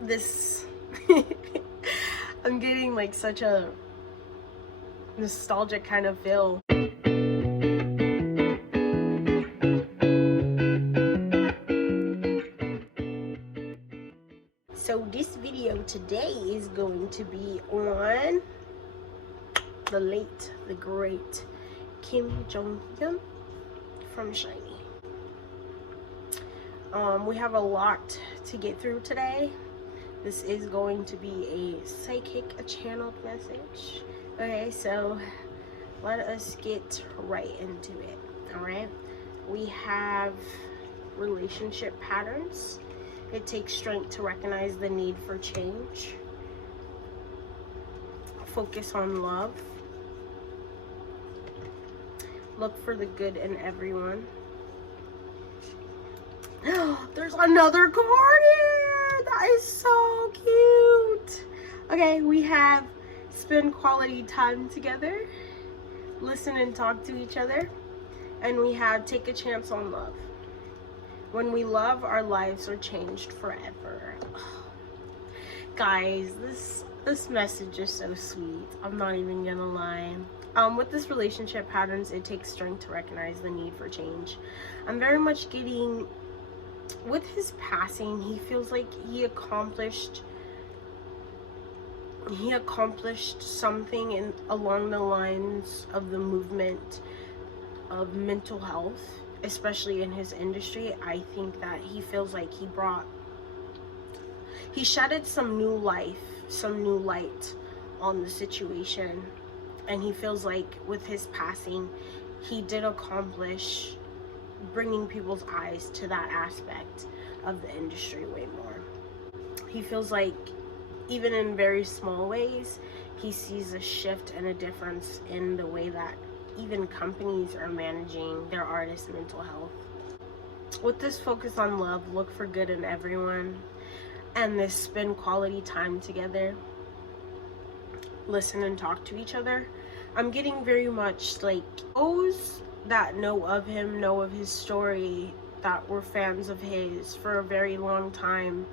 this I'm getting like such a nostalgic kind of feel. So this video today is going to be on the late, the great Kim Jonghyun from SHINee. We have a lot to get through today. This is going to be a psychic channeled message. Okay, so let us get right into it. All right, we have relationship patterns. It takes strength to recognize the need for change. Focus on love. Look for the good in everyone. There's another card here. That is so cute. Okay, we have spend quality time together. Listen and talk to each other. And we have take a chance on love. When we love, our lives are changed forever. Oh, guys, this message is so sweet. I'm not even gonna lie. With this relationship patterns, it takes strength to recognize the need for change. I'm very much getting, with his passing, he feels like he accomplished something along the lines of the movement of mental health, especially in his industry. I think that he feels like he shedded some new light on the situation, and he feels like with his passing he did accomplish bringing people's eyes to that aspect of the industry way more. He feels like even in very small ways he sees a shift and a difference in the way that even companies are managing their artists' mental health. With this focus on love, look for good in everyone, and this spend quality time together, listen and talk to each other. I'm getting very much like those that know of him, know of his story, that were fans of his for a very long time.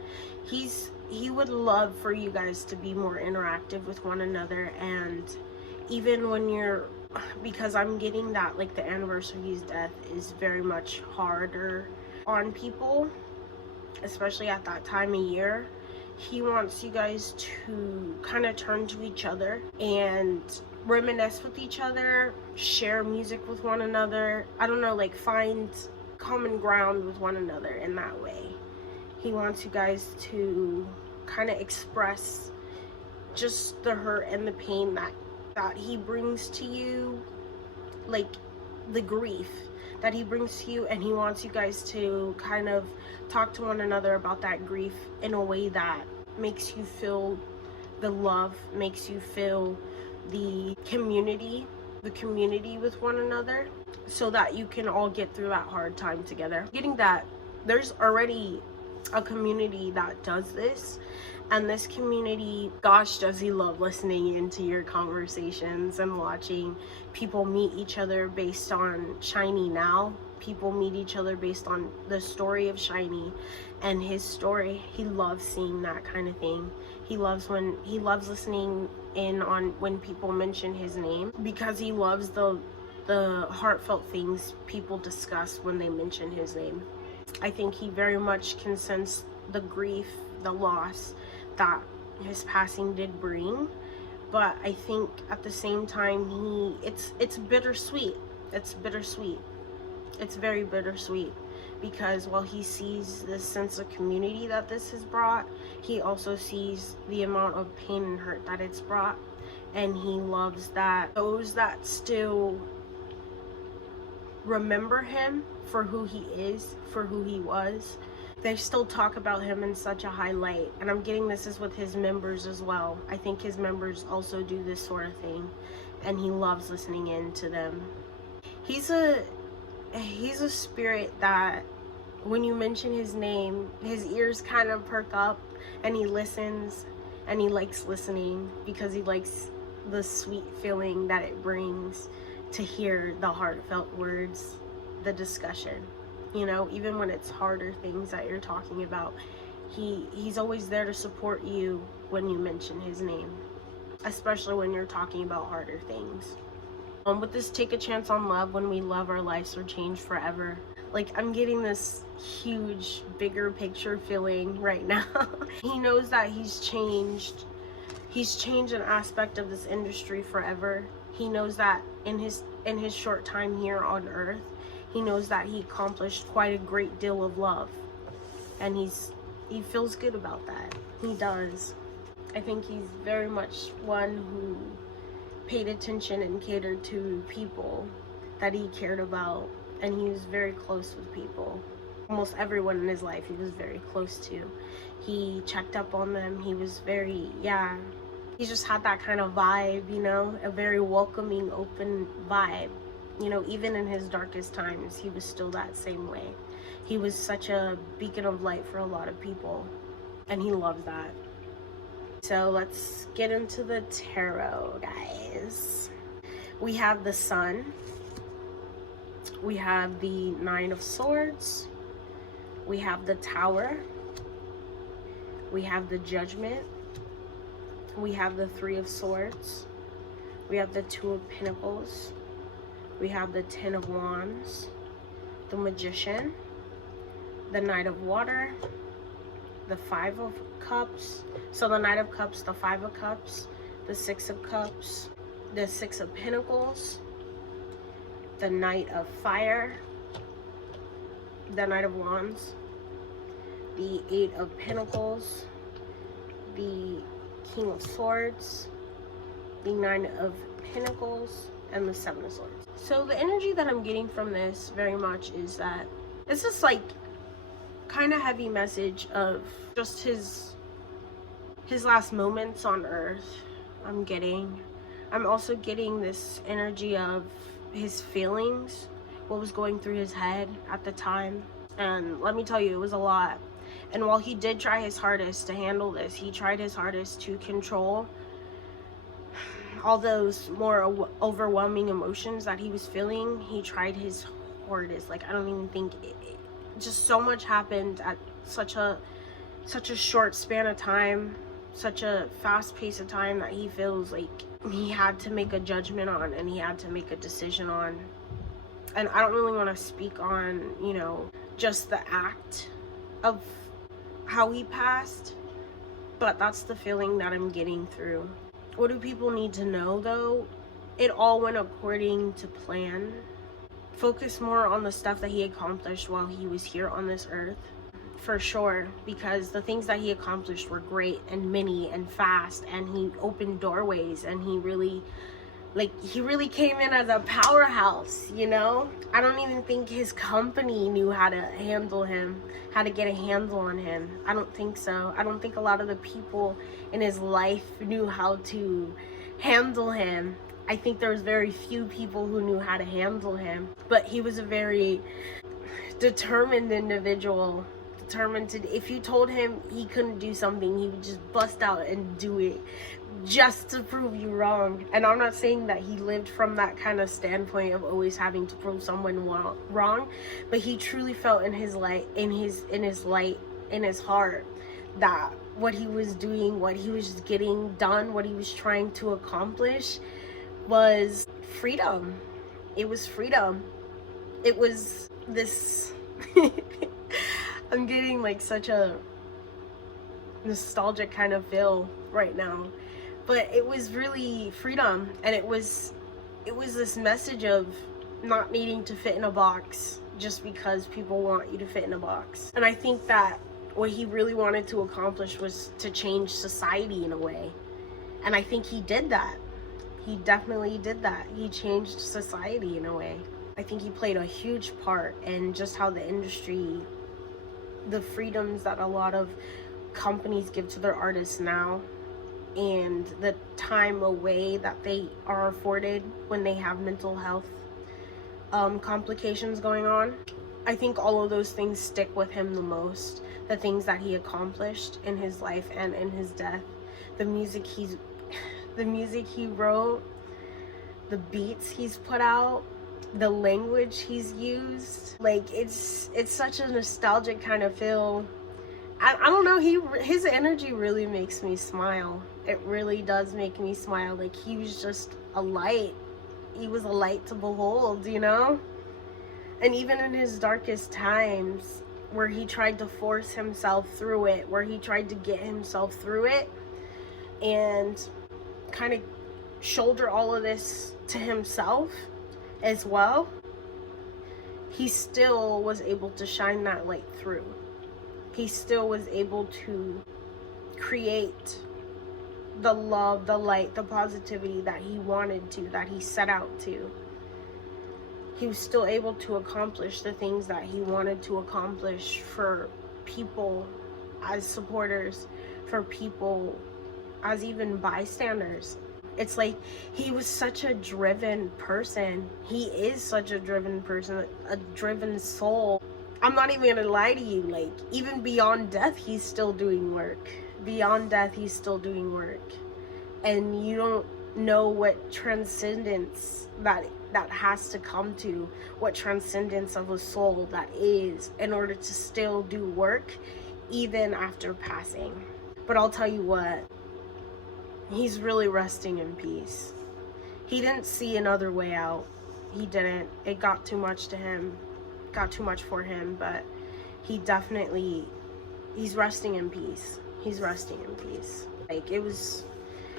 He would love for you guys to be more interactive with one another, and even when you're, because I'm getting that like the anniversary's death is very much harder on people, especially at that time of year. He wants you guys to kind of turn to each other and reminisce with each other, share music with one another. I don't know, like find common ground with one another in that way. He wants you guys to kind of express just the hurt and the pain that he brings to you, like the grief that he brings to you, and he wants you guys to kind of talk to one another about that grief in a way that makes you feel the love, makes you feel the community with one another, so that you can all get through that hard time together. Getting that there's already a community that does this, and this community, gosh, does he love listening into your conversations and watching people meet each other based on SHINee now. People meet each other based on the story of SHINee and his story. He loves seeing that kind of thing. He loves listening in on when people mention his name, because he loves the heartfelt things people discuss when they mention his name. I think he very much can sense the grief, the loss that his passing did bring, but I think at the same time it's bittersweet. It's very bittersweet, because while he sees this sense of community that this has brought, he also sees the amount of pain and hurt that it's brought, and he loves that those that still remember him for who he is, for who he was, they still talk about him in such a high light. And I'm getting this is with his members as well. I think his members also do this sort of thing, and he loves listening in to them. He's a spirit that when you mention his name, his ears kind of perk up, and he listens, and he likes listening because he likes the sweet feeling that it brings to hear the heartfelt words, the discussion. You know, even when it's harder things that you're talking about, He's always there to support you when you mention his name, especially when you're talking about harder things. With this take a chance on love, when we love, our lives are changed forever. Like, I'm getting this huge, bigger picture feeling right now. He knows that he's changed an aspect of this industry forever. He knows that in his short time here on earth, he knows that he accomplished quite a great deal of love, and he feels good about that. He does. I think he's very much one who paid attention and catered to people that he cared about, and he was very close with people. Almost everyone in his life he was very close to. He checked up on them. He was very, he just had that kind of vibe, you know, a very welcoming, open vibe. You know, even in his darkest times, he was still that same way. He was such a beacon of light for a lot of people, and he loves that. So let's get into the tarot, guys. We have the Sun. We have the Nine of Swords. We have the Tower. We have the Judgment. We have the Three of Swords. We have the Two of Pentacles. We have the Ten of Wands. The Magician. The Knight of Water. The Five of Cups. So the Knight of Cups, the Five of Cups, the Six of Cups, the Six of Pentacles, the Knight of Fire, the Knight of Wands, the Eight of Pentacles, the King of Swords, the Nine of Pentacles, and the Seven of Swords. So the energy that I'm getting from this very much is that it's just like kind of heavy message of just his last moments on earth. I'm also getting this energy of his feelings, what was going through his head at the time. And let me tell you, it was a lot. And while he did try his hardest to handle this, he tried his hardest to control all those more overwhelming emotions that he was feeling. He tried his hardest. Like, I don't even think just so much happened at such a short span of time, such a fast pace of time, that he feels like he had to make a judgment on, and he had to make a decision on. And I don't really want to speak on, you know, just the act of how he passed, but that's the feeling that I'm getting through. What do people need to know, though? It all went according to plan. Focus more on the stuff that he accomplished while he was here on this earth, for sure, because the things that he accomplished were great and many and fast, and he opened doorways, and he really came in as a powerhouse, you know? I don't even think his company knew how to handle him, how to get a handle on him. I don't think so. I don't think a lot of the people in his life knew how to handle him. I think there was very few people who knew how to handle him, but he was a very determined individual. If you told him he couldn't do something, he would just bust out and do it just to prove you wrong. And I'm not saying that he lived from that kind of standpoint of always having to prove someone wrong, but he truly felt in his heart that what he was doing, what he was getting done, what he was trying to accomplish was freedom. It was freedom. It was this I'm getting like such a nostalgic kind of feel right now, but it was really freedom. And it was this message of not needing to fit in a box just because people want you to fit in a box. And I think that what he really wanted to accomplish was to change society in a way, and I think he did that. He definitely did that. He changed society in a way. I think he played a huge part in just how the industry, the freedoms that a lot of companies give to their artists now, and the time away that they are afforded when they have mental health complications going on. I think all of those things stick with him the most. The things that he accomplished in his life and in his death. The music he wrote, the beats he's put out, the language he's used. Like, it's such a nostalgic kind of feel I don't know, his energy really makes me smile. It really does make me smile. Like, he was just a light. He was a light to behold, you know? And even in his darkest times, where he tried to force himself through it, where he tried to get himself through it, and kind of shoulder all of this to himself as well, he still was able to shine that light through. He still was able to create the love, the light, the positivity that he wanted to, that he set out to. He was still able to accomplish the things that he wanted to accomplish for people as supporters, for people as even bystanders. It's like, he was such a driven person. He is such a driven person, a driven soul. I'm not even gonna lie to you, like, even beyond death, he's still doing work. Beyond death, he's still doing work. And you don't know what transcendence that has to come to, what transcendence of a soul that is, in order to still do work even after passing. But I'll tell you what, he's really resting in peace. He didn't see another way out. He didn't. It got too much to him. Got too much for him, but he's resting in peace. He's resting in peace. Like, it was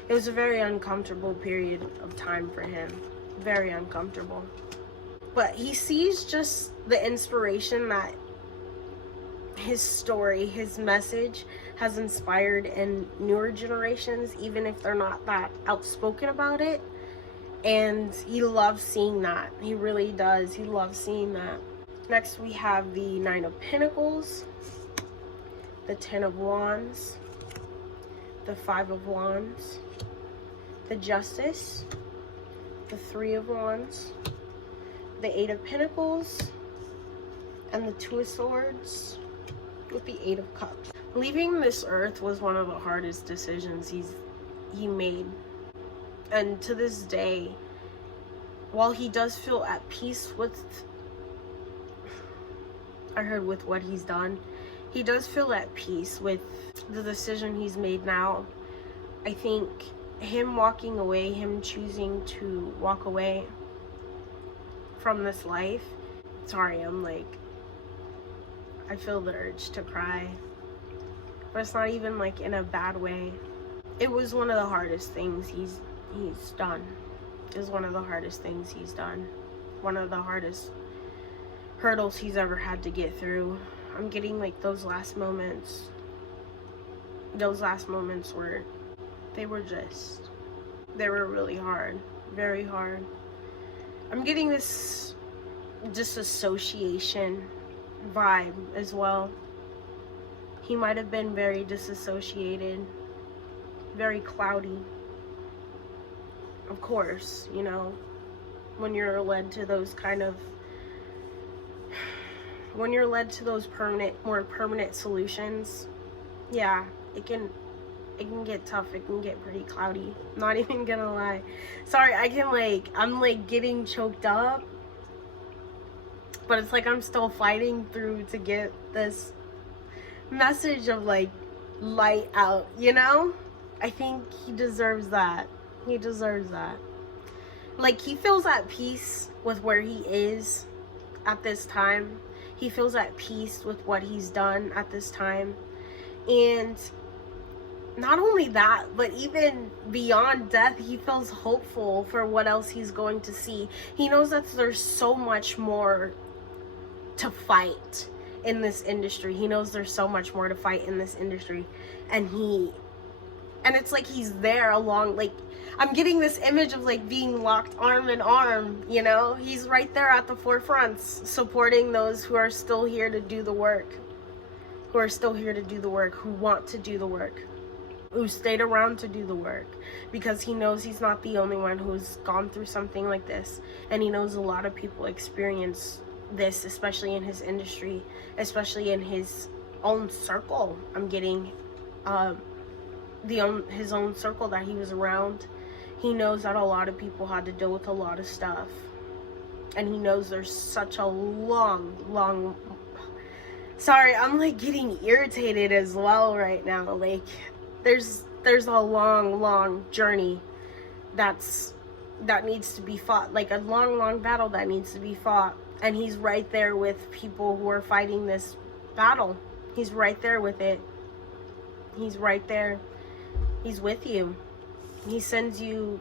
a very uncomfortable period of time for him. Very uncomfortable. But he sees just the inspiration that his story, his message has inspired in newer generations, even if they're not that outspoken about it. And he loves seeing that. He really does. He loves seeing that. Next, we have the Nine of Pentacles, the Ten of Wands, the Five of Wands, the Justice, the Three of Wands, the Eight of Pentacles, and the Two of Swords with the Eight of Cups. Leaving this earth was one of the hardest decisions he made. And to this day, while he does feel at peace with what he's done, he does feel at peace with the decision he's made now. I think him walking away, him choosing to walk away from this life, sorry, I feel the urge to cry, but it's not even like in a bad way. It was one of the hardest things he's done. It was one of the hardest things he's done. One of the hardest hurdles he's ever had to get through. I'm getting like those last moments where they were really hard, very hard. I'm getting this disassociation vibe as well. He might have been very disassociated, very cloudy. Of course, you know, when you're led to those more permanent solutions, yeah, it can get tough. It can get pretty cloudy. Not even gonna lie. Sorry, I'm like getting choked up, but it's like I'm still fighting through to get this message of like light out, you know? I think he deserves that. He deserves that. Like, he feels at peace with where he is at this time. He feels at peace with what he's done at this time. And not only that, but even beyond death, he feels hopeful for what else he's going to see. He knows that there's so much more to fight in this industry. He knows there's so much more to fight in this industry. And it's like he's there along, like, I'm getting this image of like being locked arm in arm, you know? He's right there at the forefront, supporting those who are still here to do the work. Who want to do the work. Who stayed around to do the work. Because he knows he's not the only one who's gone through something like this. And he knows a lot of people experience this, especially in his industry, especially in his own circle. I'm getting his own circle that he was around. He knows that a lot of people had to deal with a lot of stuff, and he knows there's such a long Sorry, I'm like getting irritated as well right now. Like there's a long journey that needs to be fought, like a long battle that needs to be fought, and he's right there with people who are fighting this battle. He's right there with it. He's right there. He's with you. He sends you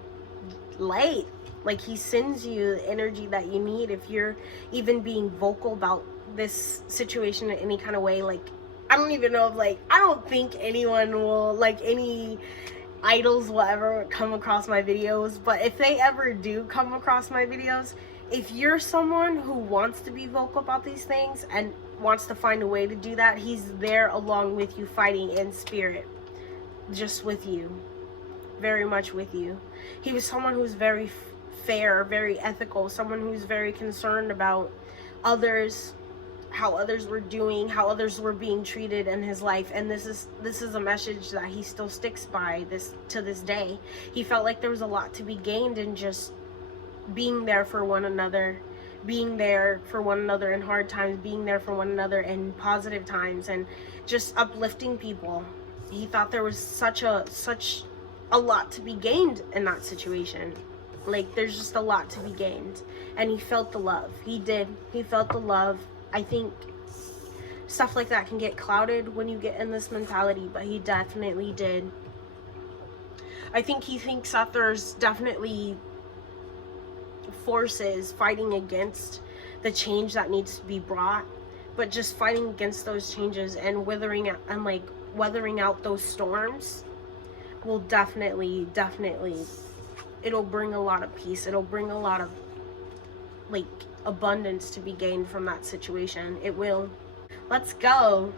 light. Like he sends you the energy that you need. If you're even being vocal about this situation in any kind of way, like I don't even know if, like, I don't think anyone will, like, any idols will ever come across my videos, but if they ever do come across my videos, if you're someone who wants to be vocal about these things and wants to find a way to do that, he's there along with you, fighting in spirit, just with you, very much with you. He was someone who's very fair, very ethical, someone who's very concerned about others, how others were doing, how others were being treated in his life. And this is a message that he still sticks by to this day. He felt like there was a lot to be gained in just being there for one another, being there for one another in hard times, being there for one another in positive times, and just uplifting people. He thought there was such a lot to be gained in that situation. Like there's just a lot to be gained, and he felt the love. He felt the love. I think stuff like that can get clouded when you get in this mentality, but he definitely did. I think he thinks that there's definitely forces fighting against the change that needs to be brought, but just fighting against those changes and weathering out those storms will definitely, it'll bring a lot of peace. It'll bring a lot of, like, abundance to be gained from that situation. It will. Let's go.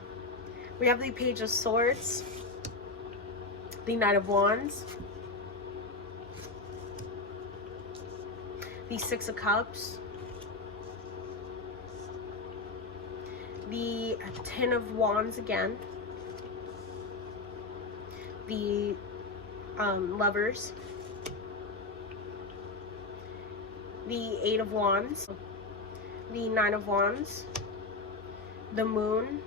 We have the Page of Swords, the Knight of Wands, the Six of Cups, the Ten of Wands again, the Lovers, the Eight of Wands, the Nine of Wands, the Moon,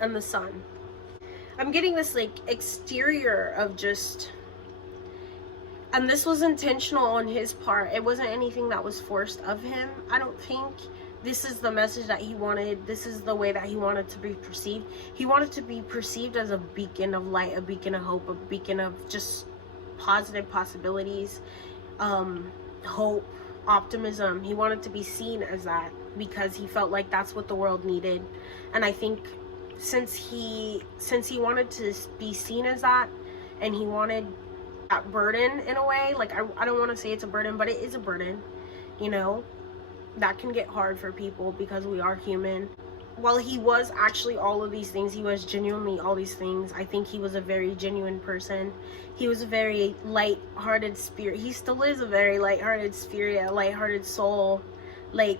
and the Sun. I'm getting this like exterior of just, and this was intentional on his part. It wasn't anything that was forced of him. I don't think this is the message that he wanted. This is the way that he wanted to be perceived. He wanted to be perceived as a beacon of light, a beacon of hope, a beacon of just positive possibilities, hope, optimism. He wanted to be seen as that because he felt like that's what the world needed. And I think since he wanted to be seen as that, and he wanted that burden in a way, like I don't want to say it's a burden, but it is a burden, you know, that can get hard for people because we are human. While he was actually all of these things, he was genuinely all these things. I think he was a very genuine person. He was a very light-hearted spirit. He still is a very light-hearted spirit, a light-hearted soul. Like,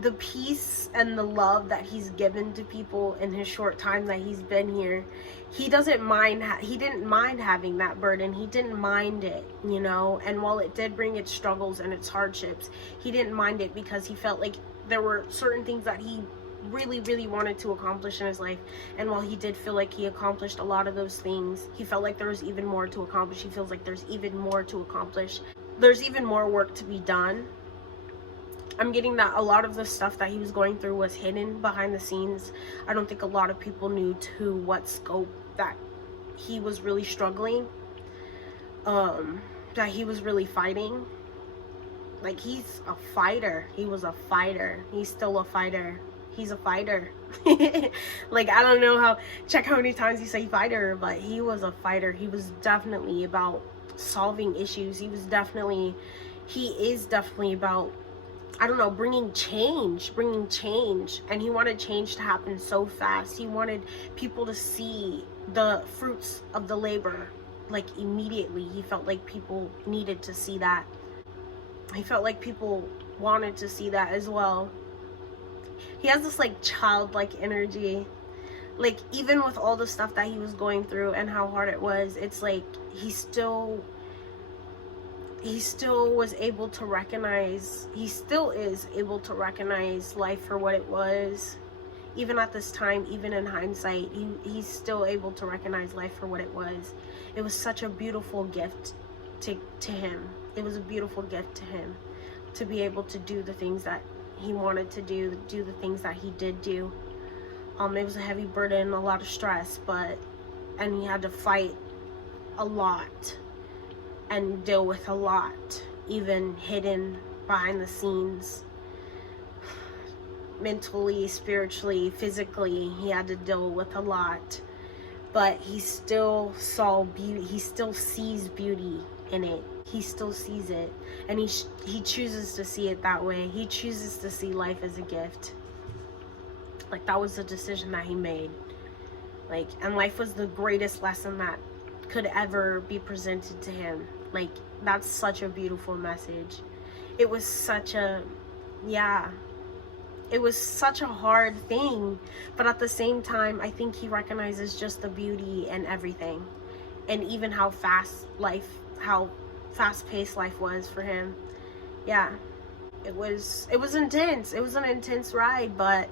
the peace and the love that he's given to people in his short time that he's been here, he doesn't mind. He didn't mind having that burden. He didn't mind it, you know. And while it did bring its struggles and its hardships, he didn't mind it because he felt like there were certain things that he really wanted to accomplish in his life. And while he did feel like he accomplished a lot of those things, he felt like there was even more to accomplish. He feels like there's even more to accomplish. There's even more work to be done. I'm getting that a lot of the stuff that he was going through was hidden behind the scenes. I don't think a lot of people knew to what scope that he was really struggling, that he was really fighting. Like, he's a fighter. He was a fighter. He's still a fighter. He's a fighter. Like, I don't know check how many times you say fighter, but he was a fighter. He was definitely about solving issues. He is definitely about, I don't know, bringing change, and he wanted change to happen so fast. He wanted people to see the fruits of the labor, like, immediately. He felt like people needed to see that. He felt like people wanted to see that as well. He has this, like, childlike energy. Like, even with all the stuff that he was going through and how hard it was, it's like he still was able to recognize, he still is able to recognize life for what it was. even at this time, even in hindsight, he's still able to recognize life for what it was. It was such a beautiful gift to him. It was a beautiful gift to him to be able to do the things that he wanted to do the things that he did do. It was a heavy burden, a lot of stress, and he had to fight a lot and deal with a lot, even hidden behind the scenes. Mentally, spiritually, physically, he had to deal with a lot, but he still saw beauty. He still sees beauty in it. He still sees it, and he chooses to see it that way. He chooses to see life as a gift. Like, that was the decision that he made. Like, and life was the greatest lesson that could ever be presented to him. Like, that's such a beautiful message. It was such a, yeah, it was such a hard thing, but at the same time, I think he recognizes just the beauty and everything, and even how fast-paced life was for him. Yeah, it was intense. It was an intense ride, but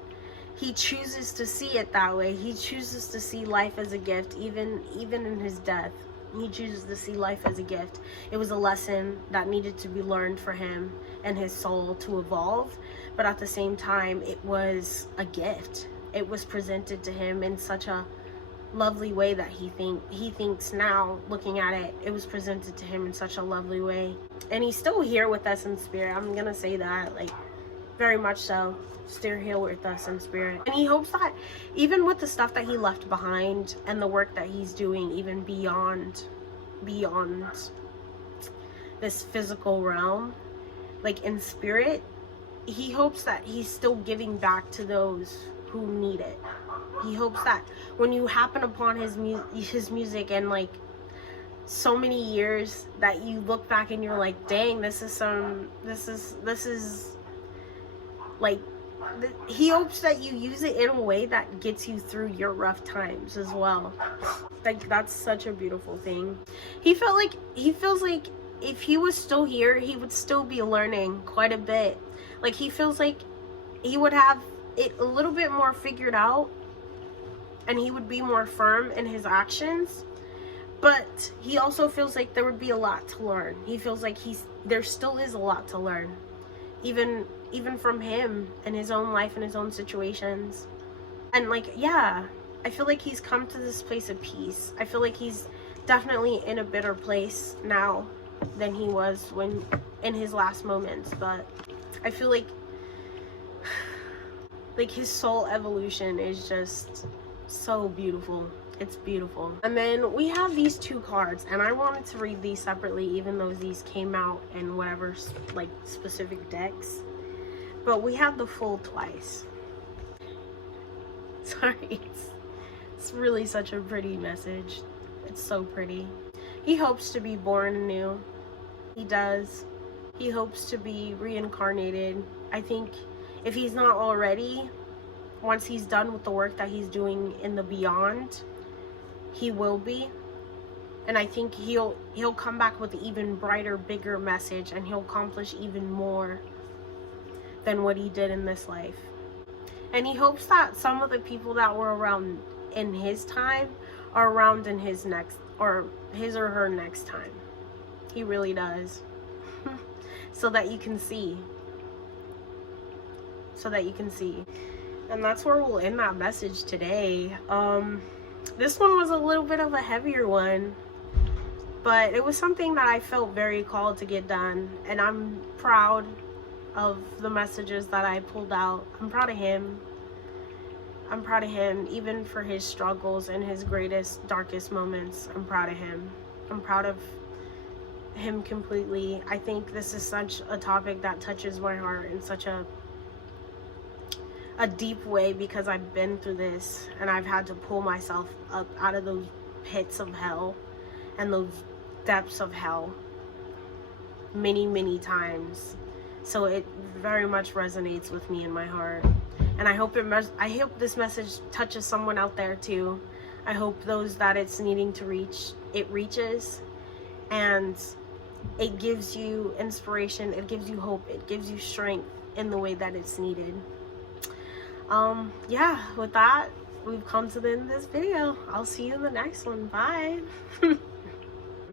he chooses to see it that way. He chooses to see life as a gift, even in his death. He chooses to see life as a gift. It was a lesson that needed to be learned for him and his soul to evolve, but at the same time, it was a gift. It was presented to him in such a lovely way that he thinks now, looking at it, it was presented to him in such a lovely way. And he's still here with us in spirit. I'm gonna say that, like, very much so. Still here with us in spirit. And he hopes that even with the stuff that he left behind and the work that he's doing, even beyond this physical realm, like in spirit, he hopes that he's still giving back to those who need it. He hopes that when you happen upon his music and like so many years, that you look back and you're like, dang, this is like, he hopes that you use it in a way that gets you through your rough times as well. Like, that's such a beautiful thing. He feels like if he was still here, he would still be learning quite a bit. Like, he feels like he would have it a little bit more figured out, and he would be more firm in his actions. But he also feels like there would be a lot to learn. He feels like there still is a lot to learn, even from him and his own life and his own situations. And like, yeah, I feel like he's come to this place of peace. I feel like he's definitely in a better place now than he was when in his last moments. But I feel like his soul evolution is just so beautiful. It's beautiful. And then we have these two cards, and I wanted to read these separately, even though these came out in whatever like specific decks. But we have the Fool twice. Sorry, it's really such a pretty message. It's so pretty. He hopes to be born anew. He does. He hopes to be reincarnated. I think if he's not already, once he's done with the work that he's doing in the beyond, he will be. And I think he'll come back with an even brighter, bigger message, and he'll accomplish even more than what he did in this life. And he hopes that some of the people that were around in his time are around in his or her next time. He really does. So that you can see. And that's where we'll end that message today. This one was a little bit of a heavier one, but it was something that I felt very called to get done, and I'm proud of the messages that I pulled out. I'm proud of him. Even for his struggles and his greatest, darkest moments. I'm proud of him. I'm proud of him completely. I think this is such a topic that touches my heart in such a deep way, because I've been through this and I've had to pull myself up out of those pits of hell and those depths of hell many times. So it very much resonates with me in my heart, and I hope this message touches someone out there too. I hope those that it's needing to reach, it reaches, and it gives you inspiration, it gives you hope, it gives you strength in the way that it's needed. Yeah, with that, we've come to the end of this video. I'll see you in the next one. Bye.